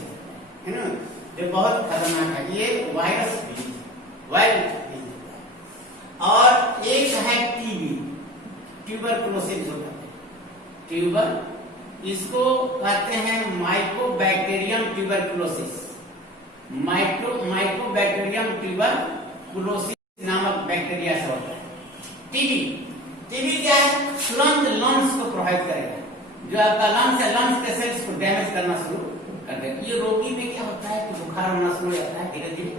है ना, जो बहुत खतरनाक है। ये वायरस और एक है टीबी, ट्यूबरकुलोसिस होता है, ट्यूबर, इसको कहते हैं माइकोबैक्टीरियम ट्यूबरकुलोसिस, माइकोबैक्टीरियम ट्यूबरकुलोसिस नामक बैक्टीरिया से होता है। टीबी, टीबी क्या है? तुरंत लंग्स को प्रभावित करेगा, जो आपका लंग्स है, लंग्स के सेल्स को डैमेज करना शुरू कर देगा। ये रोगी में क्या होता है कि बुखार होना शुरू हो जाता है धीरे धीरे,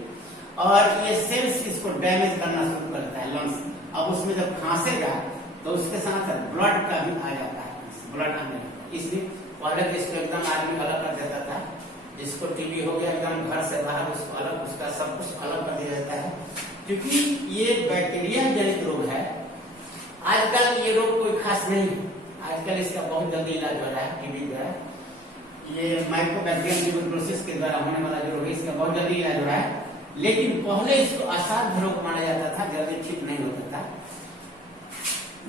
और ये सेल्स इसको डैमेज करना शुरू करता है लंग्स। अब उसमें जब खांसेगा तो उसके साथ ब्लड का भी आ जाता है, ब्लड आने लगता है। इसलिए पहले तो इसको एकदम आदमी अलग कर देता था, जिसको टीबी हो गया एकदम घर से बाहर उसको अलग, उसका सब कुछ अलग कर दिया जाता है, क्योंकि ये बैक्टीरिया जनित रोग है। आजकल ये रोग कोई खास नहीं है, आजकल इसका बहुत जल्दी इलाज हो रहा है टीबी द्वारा। ये माइकोबैक्टीरियम ट्यूबरकुलोसिस के द्वारा होने वाला जो रोग है इसका बहुत जल्दी इलाज हो रहा है, लेकिन पहले इसको असाध्य रोग माना जाता था, जल्दी ठीक नहीं होता था।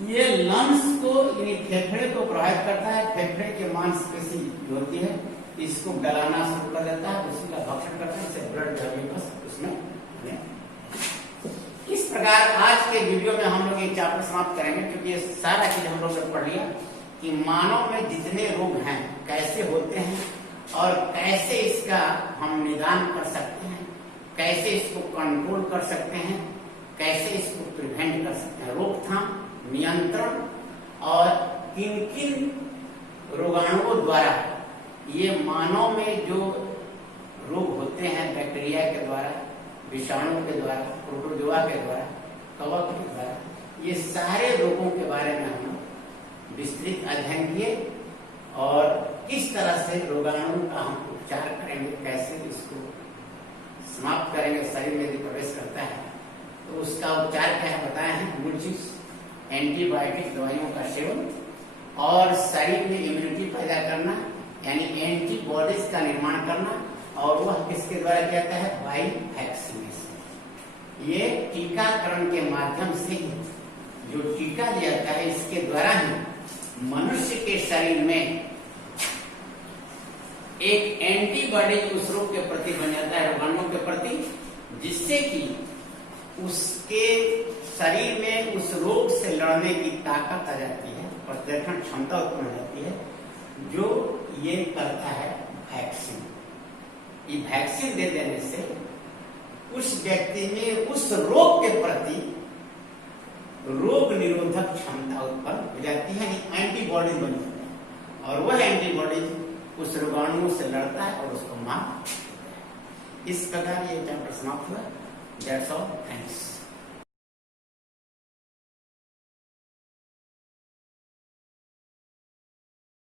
ये लंग्स को, यानी फेफड़े को प्रभावित करता है, फेफड़े के मांसपेशी जो होती है इसको गलाना शुरू कर देता है, उसी का भक्षण करता है, इससे ब्लड बस उसमें। इस प्रकार आज के वीडियो में हम लोग ये चैप्टर समाप्त करेंगे, क्योंकि ये सारा चीज हम लोग ने पढ़ लिया कि मानव में जितने रोग हैं कैसे होते हैं और कैसे इसका हम निदान कर सकते हैं, कैसे इसको कंट्रोल कर सकते हैं, कैसे इसको प्रिवेंट कर सकते हैं, रोकथाम, नियंत्रण, और किन किन रोगाणुओं द्वारा ये मानव में जो रोग होते हैं, बैक्टीरिया के द्वारा, विषाणु के द्वारा, प्रोटोजोआ के द्वारा, कवक के द्वारा, ये सारे रोगों के बारे में हम विस्तृत अध्ययन किए, और किस तरह से रोगाणु का हम उपचार करेंगे, कैसे इसको समाप्त करेंगे, शरीर में यदि प्रवेश करता है तो उसका उपचार क्या है बताए हैं। मूल चीज एंटीबायोटिक दवाइयों का सेवन और शरीर में इम्यूनिटी पैदा करना, यानी एंटीबॉडीज का निर्माण करना, और वह किसके द्वारा किया जाता है? By vaccination. ये टीकाकरण के माध्यम से जो टीका दिया जाता है इसके द्वारा ही मनुष्य के शरीर में एक एंटीबॉडी उस रोग के प्रति बन जाता है, रोगाणुओं के प्रति, जिससे कि उसके शरीर में उस रोग से लड़ने की ताकत आ जाती है, प्रतिरक्षण क्षमता उत्पन्न हो जाती है, जो ये करता है वैक्सीन। ये वैक्सीन दे देने से उस व्यक्ति में उस रोग के प्रति रोग निरोधक क्षमता उत्पन्न हो जाती है, एंटीबॉडीज बन जाती है, और वह एंटीबॉडीज उस रोगाणुओं से लड़ता है और उसको मार देता है। इस प्रकार ये चैप्टर समाप्त हुआ। That's all, thanks.